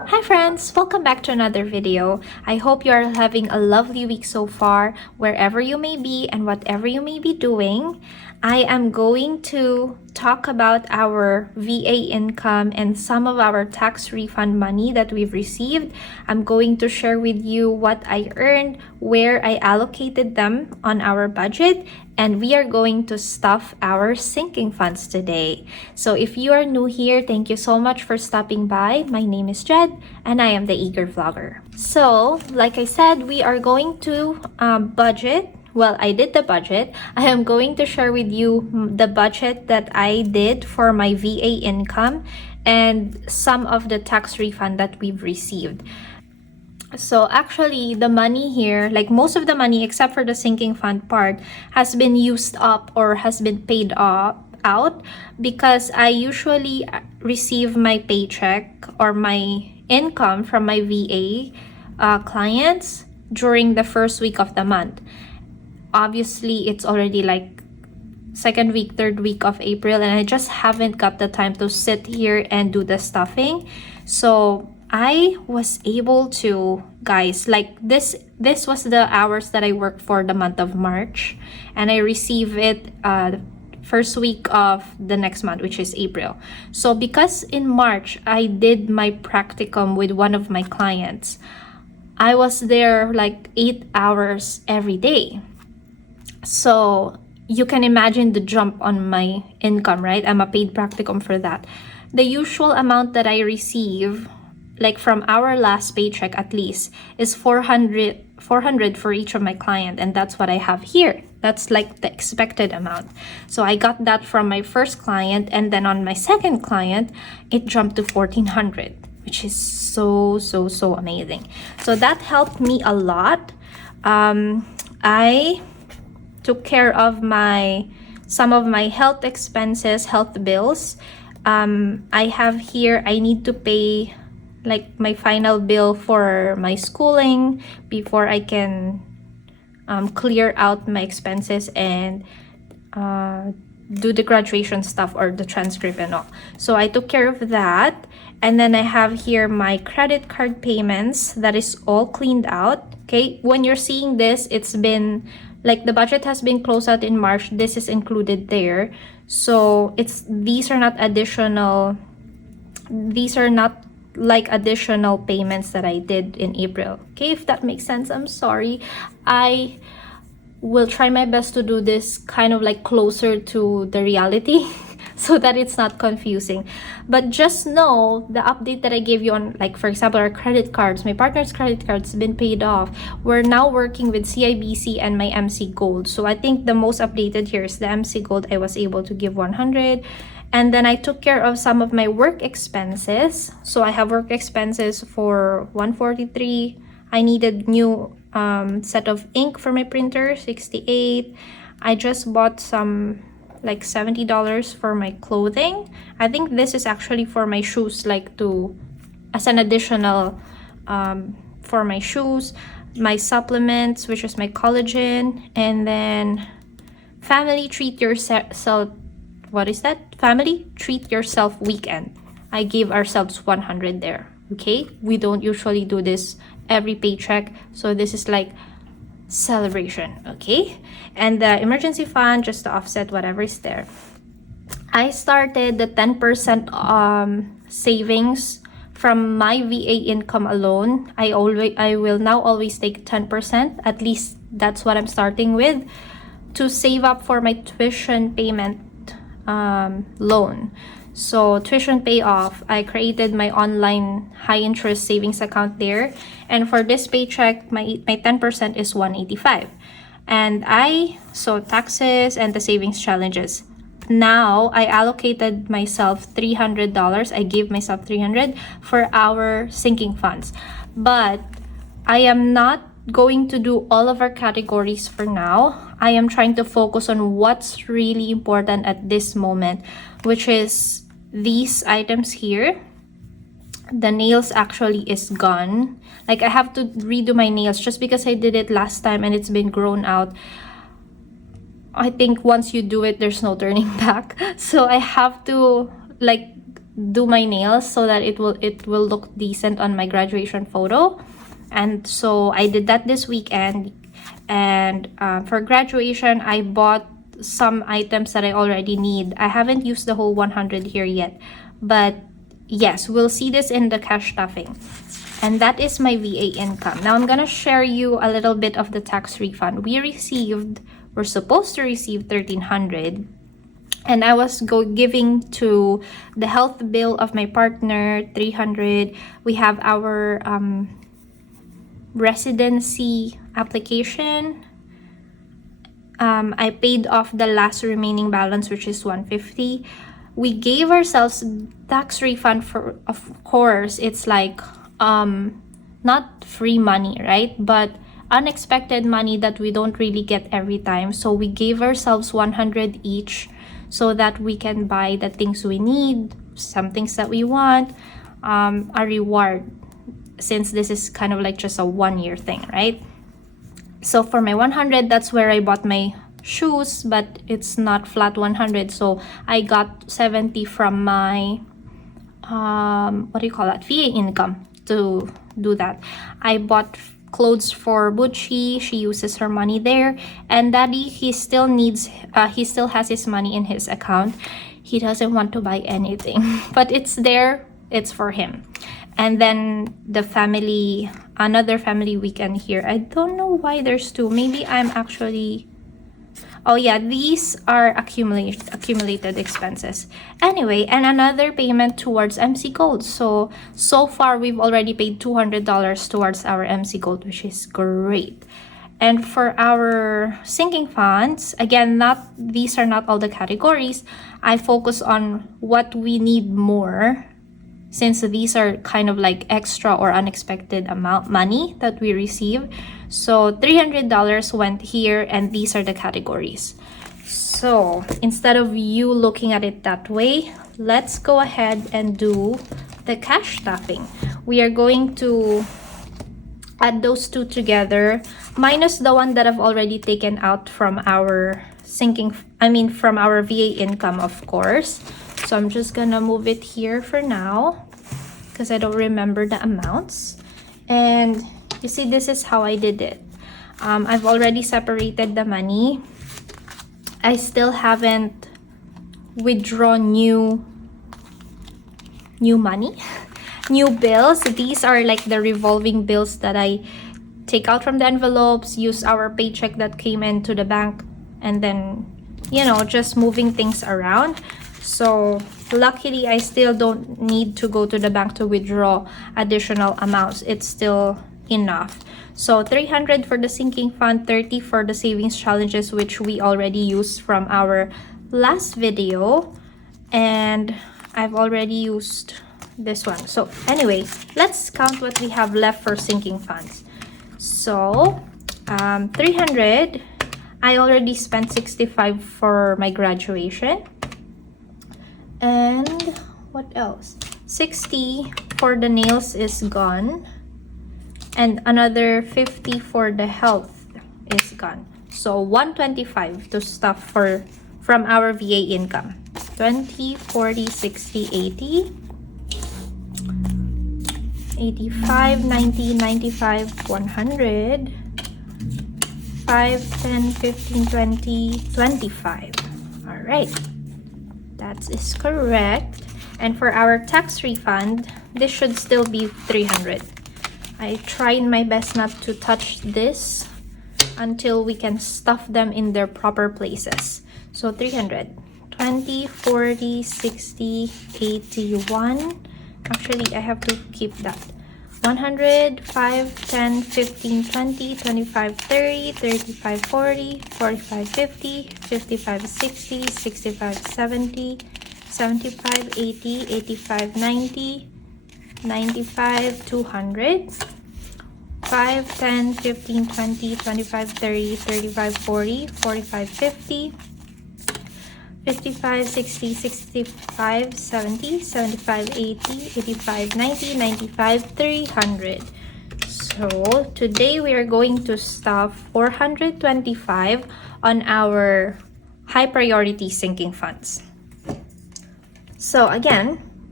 Hi friends, welcome back to another video. I hope you are having a lovely week so far, wherever you may be and whatever you may be doing. I am going to talk about our VA income and some of our tax refund money that we've received. I'm going to share with you what I earned, where I allocated them on our budget, and we are going to stuff our sinking funds today. So if you are new here, thank you so much for stopping by. My name is Jed and I am the Eager Vlogger. So like I said, we are going to budget. Well, I did the budget. I am going to share with you the budget that I did for my VA income and some of the tax refund that we've received. So actually, the money here, like most of the money except for the sinking fund part, has been used up or has been paid out because I usually receive my paycheck or my income from my VA clients during the first week of the month. Obviously, it's already like second week, third week of April, and I just haven't got the time to sit here and do the stuffing. So I was able to, guys, like this was the hours that I worked for the month of March, and I receive it first week of the next month, which is April. So because in March I did my practicum with one of my clients, I was there like 8 hours every day. So you can imagine the jump on my income, right? I'm a paid practicum for that. The usual amount that I receive, like from our last paycheck at least, is 400 for each of my client, and that's what I have here. That's like the expected amount. So I got that from my first client, and then on my second client it jumped to 1400, which is so amazing. So that helped me a lot. I took care of some of my health expenses, health bills. I have here, I need to pay like my final bill for my schooling before I can clear out my expenses and do the graduation stuff or the transcript and all. So I took care of that. And then I have here my credit card payments that is all cleaned out. Okay, when you're seeing this, it's been like the budget has been closed out in March. This is included there. So these are not like additional payments that I did in April. Okay, if that makes sense. I'm sorry. I will try my best to do this kind of like closer to the reality so that it's not confusing. But just know the update that I gave you on, like, for example, our credit cards, my partner's credit cards been paid off. We're now working with CIBC and my MC Gold. So I think the most updated here is the MC Gold. I was able to give 100. And then I took care of some of my work expenses. So I have work expenses for 143. I needed new set of ink for my printer, 68. I just bought some like $70 for my clothing. I think this is actually for my shoes, like as an additional for my shoes, my supplements, which is my collagen, and then family treat yourself. What is that? Family treat yourself weekend. I gave ourselves 100 there. Okay, we don't usually do this every paycheck, so this is like celebration. Okay, and the emergency fund just to offset whatever is there. I started the 10% savings from my VA income alone. I will now always take 10%, at least that's what I'm starting with, to save up for my tuition payment loan. So tuition payoff, I created my online high interest savings account there, and for this paycheck my 10% is 185. And so taxes and the savings challenges, now I allocated myself $300. I gave myself 300 for our sinking funds, but I am not going to do all of our categories for now. I am trying to focus on what's really important at this moment, which is these items here. The nails actually is gone. Like I have to redo my nails just because I did it last time and it's been grown out. I think once you do it, there's no turning back. So I have to like do my nails so that it will look decent on my graduation photo. And so I did that this weekend. And for graduation, I bought some items that I already need. I haven't used the whole 100 here yet, but yes, we'll see this in the cash stuffing. And that is my VA income. Now I'm gonna share you a little bit of the tax refund. We're supposed to receive 1,300, and I was giving to the health bill of my partner 300. We have our residency application. I paid off the last remaining balance, which is 150. We gave ourselves tax refund for, of course, it's like not free money, right? But unexpected money that we don't really get every time. So we gave ourselves 100 each so that we can buy the things we need, some things that we want, a reward, since this is kind of like just a 1-year thing, right? So for my 100, that's where I bought my shoes, but it's not flat 100. So I got 70 from my, VA income to do that. I bought clothes for Bucci. She uses her money there. And Daddy, he still has his money in his account. He doesn't want to buy anything, but it's there. It's for him. And then the another family weekend here. I don't know why there's two. Maybe I'm actually... Oh yeah, these are accumulated expenses. Anyway, and another payment towards MC Gold. So far we've already paid $200 towards our MC Gold, which is great. And for our sinking funds, again, these are not all the categories. I focus on what we need more, since these are kind of like extra or unexpected money that we receive. So $300 went here, and these are the categories. So instead of you looking at it that way, let's go ahead and do the cash stuffing. We are going to add those two together, minus the one that I've already taken out from our from our VA income, of course. So I'm just gonna move it here for now because I don't remember the amounts. And you see, this is how I did it. I've already separated the money. I still haven't withdrawn new money, new bills. These are like the revolving bills that I take out from the envelopes, use our paycheck that came into the bank, and then, just moving things around. So luckily, I still don't need to go to the bank to withdraw additional amounts. It's still enough. So 300 for the sinking fund, 30 for the savings challenges, which we already used from our last video, and I've already used this one. So anyway, let's count what we have left for sinking funds. So 300, I already spent 65 for my graduation. And what else? 60 for the nails is gone. And another 50 for the health is gone. So 125 to stuff from our VA income. 20, 40, 60, 80, 85, 90, 95, 100, 5, 10, 15, 20, 25. All right. That is correct. And for our tax refund, this should still be 300. I tried my best not to touch this until we can stuff them in their proper places. So 300, 20, 40, 60, 81. Actually, I have to keep that. 100, 5, 10, 15, 20, 25, 30, 35, 40, 45, 50, 55, 60, 65, 70, 75, 80, 85, 90, 95, 200, 5, 10, 15, 20, 25, 30, 35, 40, 45, 50, 55, 60, 65, 70, 75, 80, 85, 90, 95, 300. So today we are going to stuff 425 on our high priority sinking funds. So again,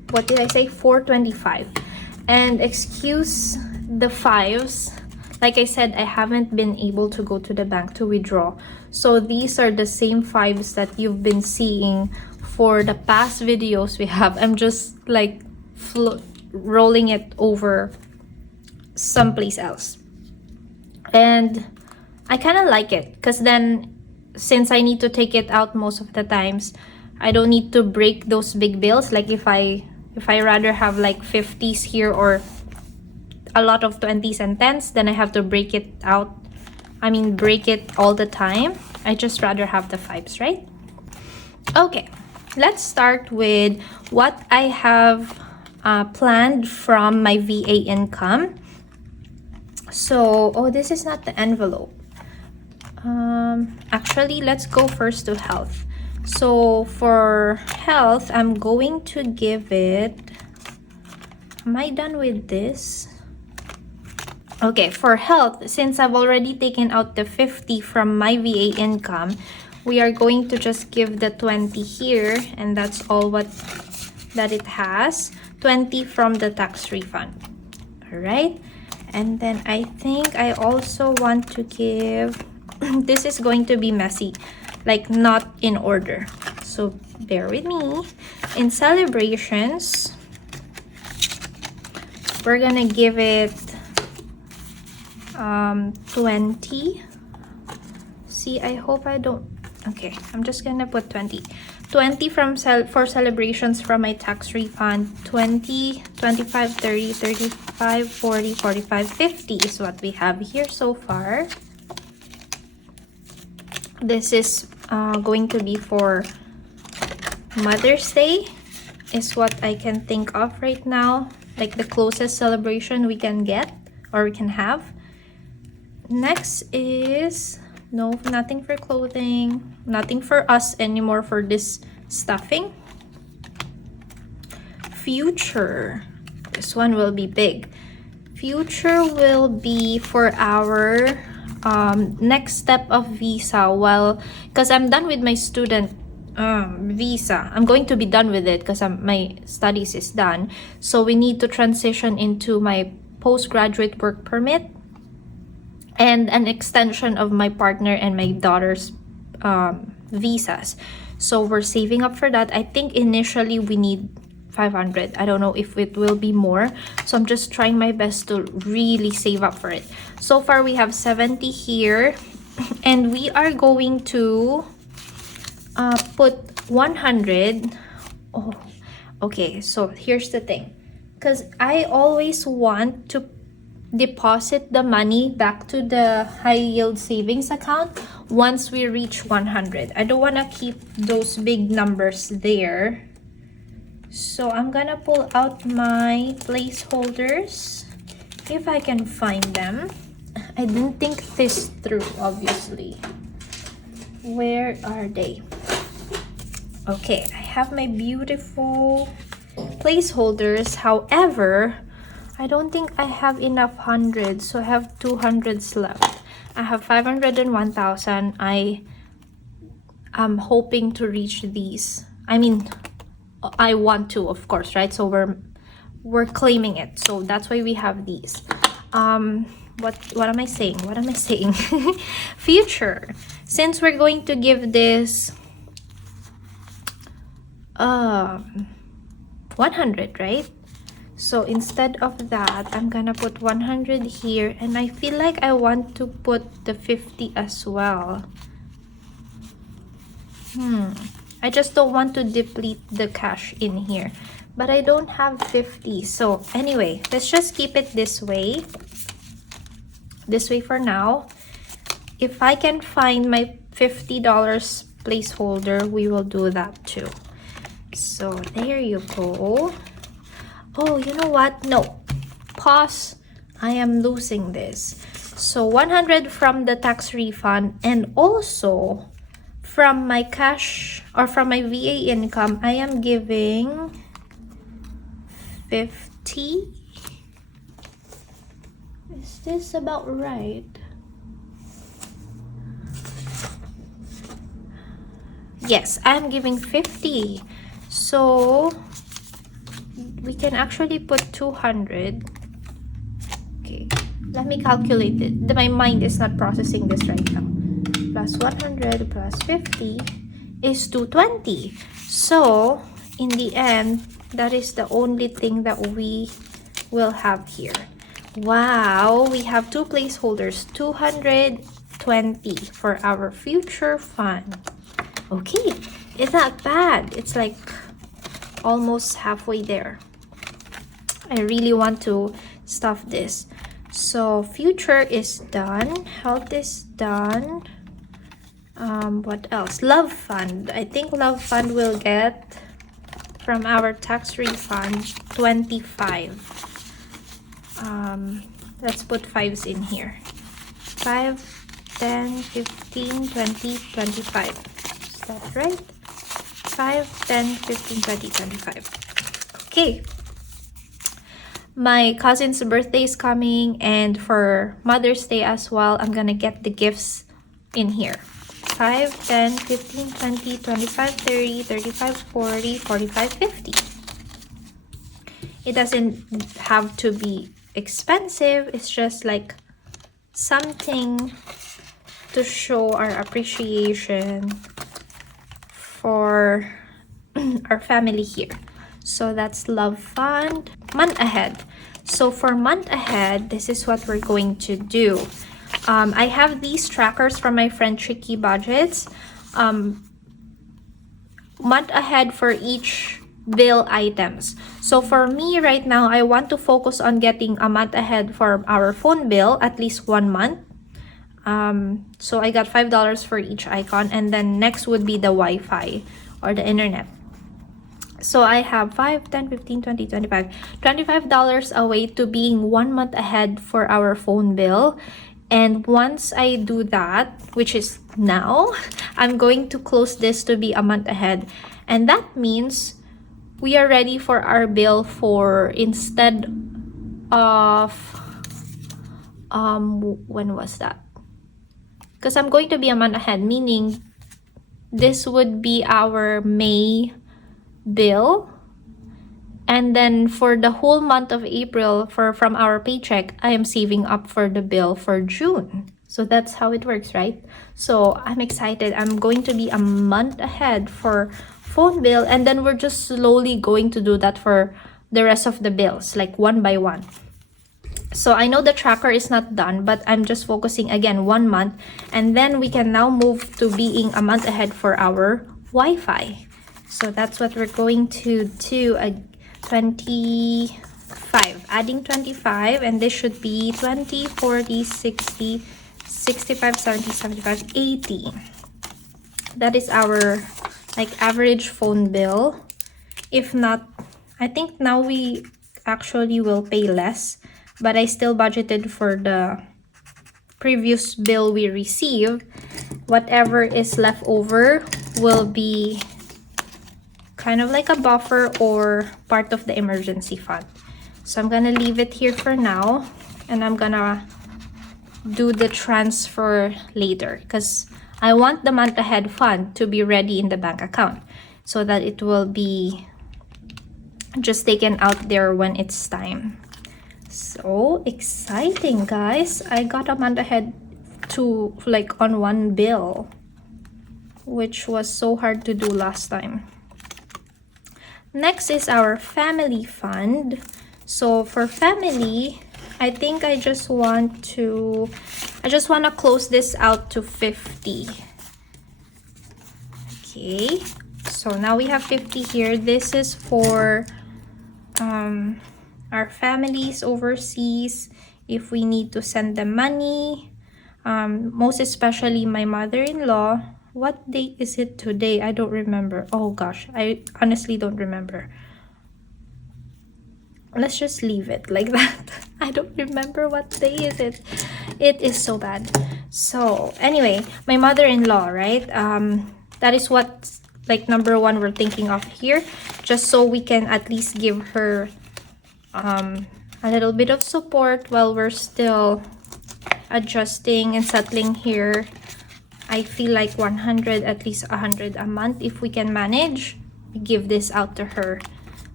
what did I say, 425. And excuse the fives, like I said, I haven't been able to go to the bank to withdraw, so these are the same fives that you've been seeing for the past videos we have. I'm just like rolling it over someplace else, and I kind of like it because then, since I need to take it out most of the times, I don't need to break those big bills. Like if I rather have like 50s here or a lot of 20s and 10s, then I have to break it out. I mean, break it all the time. I just rather have the 5s, right? Okay, let's start with what I have planned from my VA income. So, oh, this is not the envelope. Actually, let's go first to health. So for health, I'm going to give it, am I done with this? Okay, for health, since I've already taken out the 50 from my VA income, we are going to just give the 20 here, and that's all that it has. 20 from the tax refund. All right, and then I think I also want to give, this is going to be messy, like not in order, so bear with me. In celebrations, we're gonna give it 20. See, I hope I don't, okay, I'm just gonna put 20 from for celebrations from my tax refund. 20, 25, 30, 35, 40, 45, 50 is what we have here so far. This is going to be for Mother's Day, is what I can think of right now, like the closest celebration we can get or we can have. Next is, no, nothing for clothing, nothing for us anymore for this stuffing. Future, this one will be big. Future will be for our next step of visa. Well, because I'm done with my student visa, I'm going to be done with it because my studies is done, so we need to transition into my postgraduate work permit and an extension of my partner and my daughter's visas. So we're saving up for that. I think initially we need 500. I don't know if it will be more, so I'm just trying my best to really save up for it. So far we have 70 here, and we are going to put 100. Oh, okay, so here's the thing, because I always want to deposit the money back to the high yield savings account once we reach 100. I don't want to keep those big numbers there, so I'm gonna pull out my placeholders if I can find them. I didn't think this through, obviously. Where are they? Okay, I have my beautiful placeholders. However, I don't think I have enough hundreds, so I have 200s left. I have 500 and 1,000. I am hoping to reach these. I mean, I want to, of course, right? So we're claiming it. So that's why we have these. What am I saying? What am I saying? Future. Since we're going to give this 100, right? So instead of that, I'm gonna put 100 here, and I feel like I want to put the 50 as well. I just don't want to deplete the cash in here, but I don't have 50. So anyway, let's just keep it this way for now. If I can find my $50 placeholder, we will do that too. So there you go. Oh, you know what? No, pause. I am losing this. So 100 from the tax refund, and also from my cash or from my VA income, I am giving 50. Is this about right? Yes, I'm giving 50. So we can actually put 200. Okay, let me calculate it. My mind is not processing this right now. Plus 100 plus 50 is 220. So in the end, that is the only thing that we will have here. Wow, we have two placeholders, 220 for our future fund. Okay, it's not bad. It's like almost halfway there. I really want to stuff this. So future is done, health is done. What else? Love fund. I think love fund will get from our tax refund 25. Let's put 5s in here. 5, 10, 15, 20, 25. Is that right? 5, 10, 15, 20, 25. Okay. My cousin's birthday is coming, and for Mother's Day as well, I'm gonna get the gifts in here. 5, 10, 15, 20, 25, 30, 35, 40, 45, 50. It doesn't have to be expensive. It's just like something to show our appreciation for our family here. So that's love fund. Month ahead. So for month ahead, this is what we're going to do. I have these trackers from my friend Tricky Budgets. Month ahead for each bill items. So for me right now, I want to focus on getting a month ahead for our phone bill, at least 1 month. So I got $5 for each icon, and then next would be the Wi-Fi or the internet. So I have 5, 10, 15, 20, 25. $25 away to being 1 month ahead for our phone bill. And once I do that, which is now, I'm going to close this to be a month ahead. And that means we are ready for our bill for, instead of, when was that? Because I'm going to be a month ahead, meaning this would be our May bill, and then for the whole month of April, from our paycheck, I am saving up for the bill for June. So that's how it works, right? So I'm excited. I'm going to be a month ahead for phone bill, and then we're just slowly going to do that for the rest of the bills, like one by one. So I know the tracker is not done, but I'm just focusing again 1 month, and then we can now move to being a month ahead for our Wi-Fi. So that's what we're going to do. 25, adding 25, and this should be 20, 40, 60, 65, 70, 75, 80. That is our like average phone bill. If not, I think now we actually will pay less, but I still budgeted for the previous bill we received. Whatever is left over will be kind of like a buffer or part of the emergency fund. So I'm gonna leave it here for now, and I'm gonna do the transfer later because I want the month ahead fund to be ready in the bank account so that it will be just taken out there when it's time. So exciting, guys. I got a month ahead to like on one bill, which was so hard to do last time. Next is our family fund. So for family, I think I just want to close this out to 50. Okay, so now we have 50 here. This is for our families overseas, if we need to send them money, most especially my mother-in-law. What date is it today? I don't remember. Oh gosh, I honestly don't remember. Let's just leave it like that. I don't remember what day is it. It is so bad. So anyway, my mother-in-law, right? That is what like number one we're thinking of here, just so we can at least give her a little bit of support while we're still adjusting and settling here. I feel like 100, at least 100 a month, if we can manage, give this out to her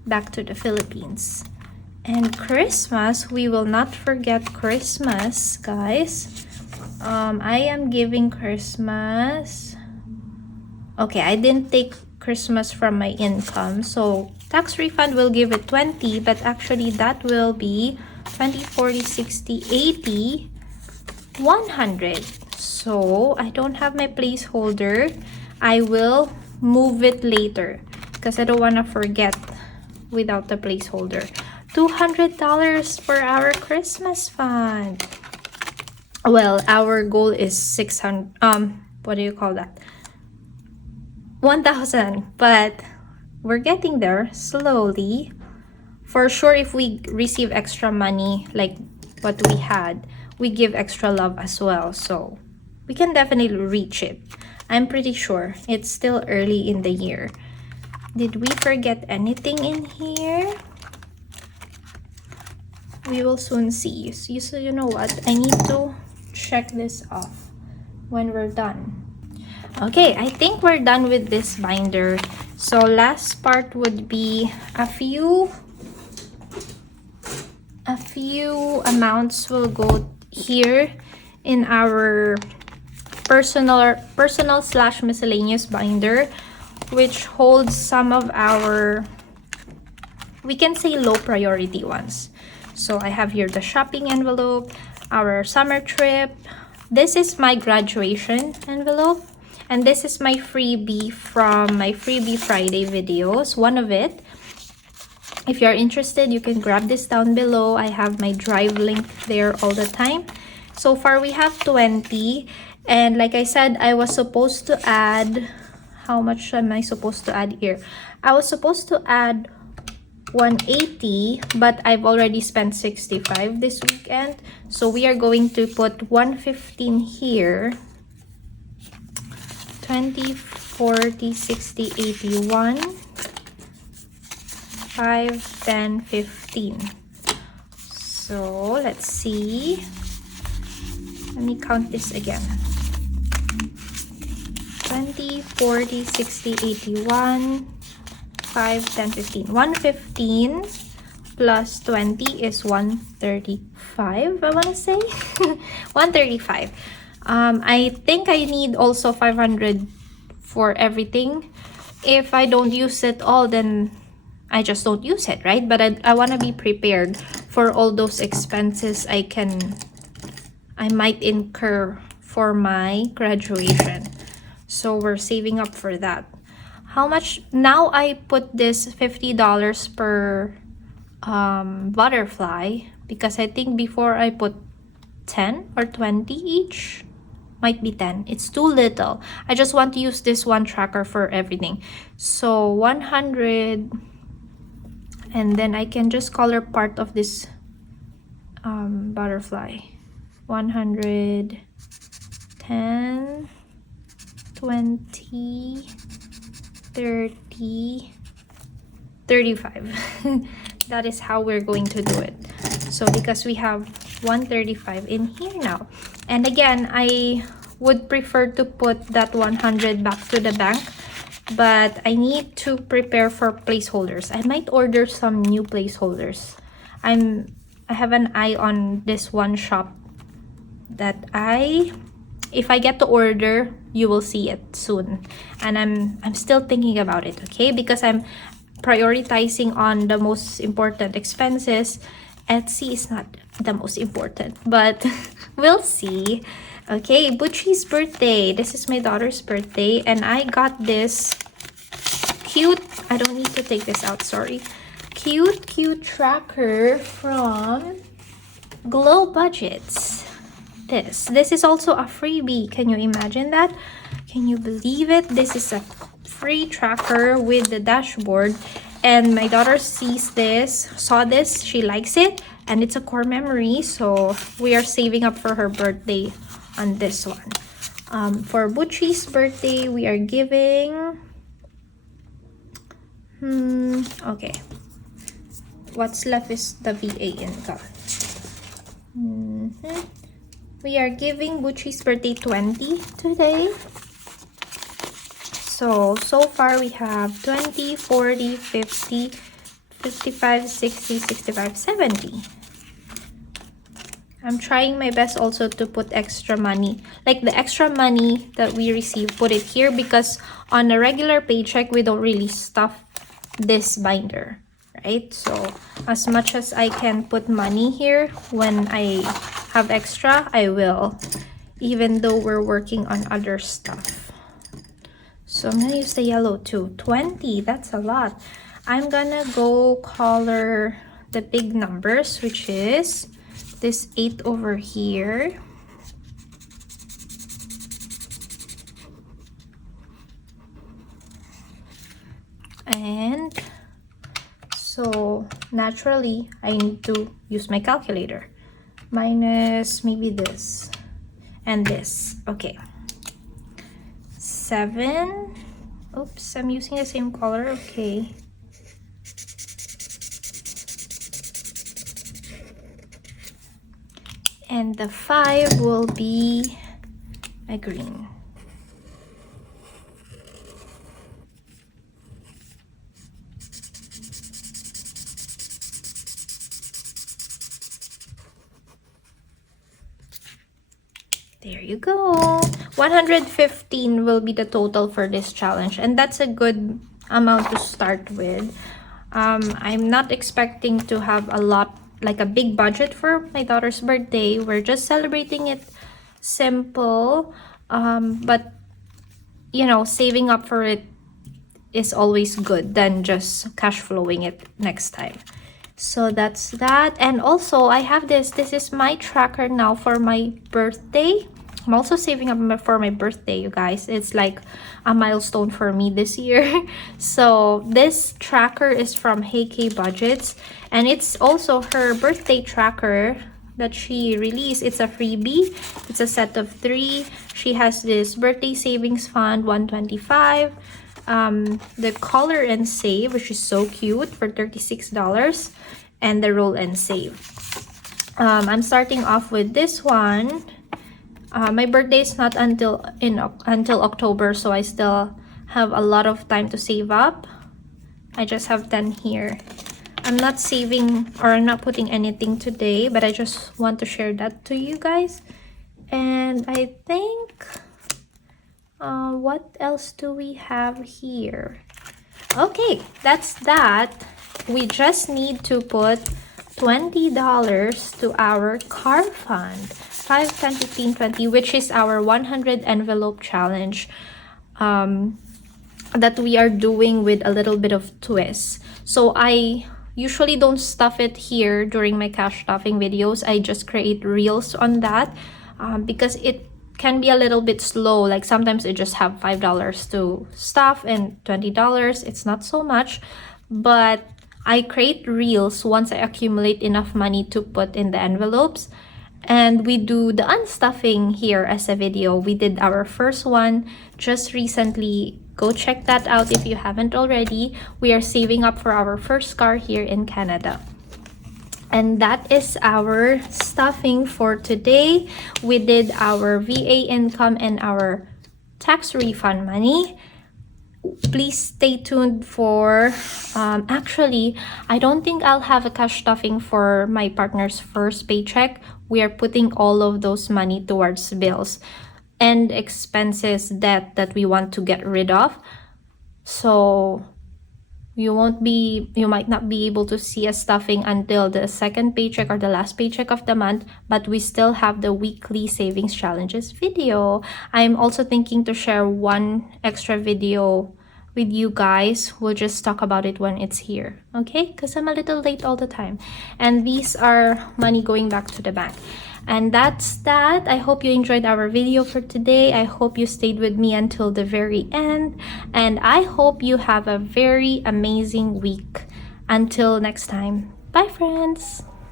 back to the Philippines. And Christmas, we will not forget Christmas, guys. I am giving Christmas. Okay, I didn't take Christmas from my income, so tax refund will give it 20, but actually that will be 20, 40, 60, 80, 100. So I don't have my placeholder. I will move it later because I don't want to forget without the placeholder. $200 for our Christmas fund. Well, our goal is 600, what do you call that? 1,000, but we're getting there slowly. For sure, if we receive extra money like what we had, we give extra love as well, so we can definitely reach it. I'm pretty sure. It's still early in the year. Did we forget anything in here? We will soon see. So you know what? I need to check this off when we're done. Okay, I think we're done with this binder. So last part would be a few amounts will go here in our personal slash miscellaneous binder, which holds some of our, we can say, low priority ones. So I have here the shopping envelope, our summer trip. This is my graduation envelope, and this is my freebie from my Freebie Friday videos, one of it. If you're interested, you can grab this down below. I have my drive link there all the time. So far, we have 20. And like I said, I was supposed to add, how much am I supposed to add here? I was supposed to add 180, but I've already spent 65 this weekend. So we are going to put 115 here. 20, 40, 60, 81, 5, 10, 15. So let's see. Let me count this again. 20, 40, 60, 81, 5, 10, 15. 115 plus 20 is 135, I want to say. 135. I think I need also 500 for everything. If I don't use it all, then I just don't use it, right? But I want to be prepared for all those expenses I might incur for my graduation. So we're saving up for that. How much? Now I put this $50 per butterfly, because I think before I put 10 or 20 each. Might be 10. It's too little. I just want to use this one tracker for everything. So 100, and then I can just color part of this butterfly. 100, 10, 20, 30, 35. That is how we're going to do it. So because we have 135 in here now. And again, I would prefer to put that 100 back to the bank, but I need to prepare for placeholders. I might order some new placeholders. I have an eye on this one shop that if I get to order, you will see it soon. And I'm still thinking about it, okay? Because I'm prioritizing on the most important expenses. Etsy is not the most important, but we'll see. Okay, Butchie's birthday. This is my daughter's birthday, and I got this cute, I don't need to take this out, sorry. Cute tracker from Glow Budgets. This is also a freebie. Can you imagine that? Can you believe it? This is a free tracker with the dashboard, and my daughter saw this, she likes it, and it's a core memory, so we are saving up for her birthday on this one. For Butchie's birthday, we are giving okay, what's left is the VA income. We are giving Butchie's birthday 20 today. So far we have 20, 40, 50, 55, 60, 65, 70. I'm trying my best also to put extra money. Like the extra money that we receive, put it here, because on a regular paycheck, we don't really stuff this binder, right? So as much as I can put money here, when I have extra, I will, even though we're working on other stuff. So I'm gonna use the yellow too. 20, that's a lot. I'm gonna go color the big numbers, which is this 8 over here. And so naturally, I need to use my calculator. Minus maybe this and this. Okay. 7. Oops, I'm using the same color. Okay. And the 5 will be a green. There you go. 115 will be the total for this challenge, and that's a good amount to start with. I'm not expecting to have a lot, like a big budget for my daughter's birthday. We're just celebrating it simple, but you know, saving up for it is always good than just cash flowing it next time. So that's that. And also I have this is my tracker now for my birthday. I'm also saving up for my birthday, you guys. It's like a milestone for me this year. So this tracker is from Hey K Budgets, and it's also her birthday tracker that she released. It's a freebie. It's a set of 3. She has this birthday savings fund, 125. The color and save, which is so cute, for $36, and the roll and save. I'm starting off with this one. My birthday is not until October, so I still have a lot of time to save up. I just have 10 here. I'm not saving, or I'm not putting anything today, but I just want to share that to you guys. And I think what else do we have here? Okay, that's that. We just need to put $20 to our car fund. 5, 10, 15, 20, which is our 100 envelope challenge that we are doing with a little bit of twist. So I usually don't stuff it here during my cash stuffing videos. I just create reels on that because it can be a little bit slow. Like sometimes I just have $5 to stuff and $20. It's not so much, but I create reels once I accumulate enough money to put in the envelopes. And we do the unstuffing here as a video. We did our first one just recently. Go check that out if you haven't already. We are saving up for our first car here in Canada. And that is our stuffing for today. We did our VA income and our tax refund money. Please stay tuned for actually, I don't think I'll have a cash stuffing for my partner's first paycheck. We are putting all of those money towards bills and expenses that we want to get rid of. So you might not be able to see a stuffing until the second paycheck or the last paycheck of the month, but we still have the weekly savings challenges video. I'm also thinking to share one extra video with you guys. We'll just talk about it when it's here, okay? Because I'm a little late all the time. And these are money going back to the bank. And that's that. I hope you enjoyed our video for today. I hope you stayed with me until the very end. And I hope you have a very amazing week. Until next time. Bye, friends.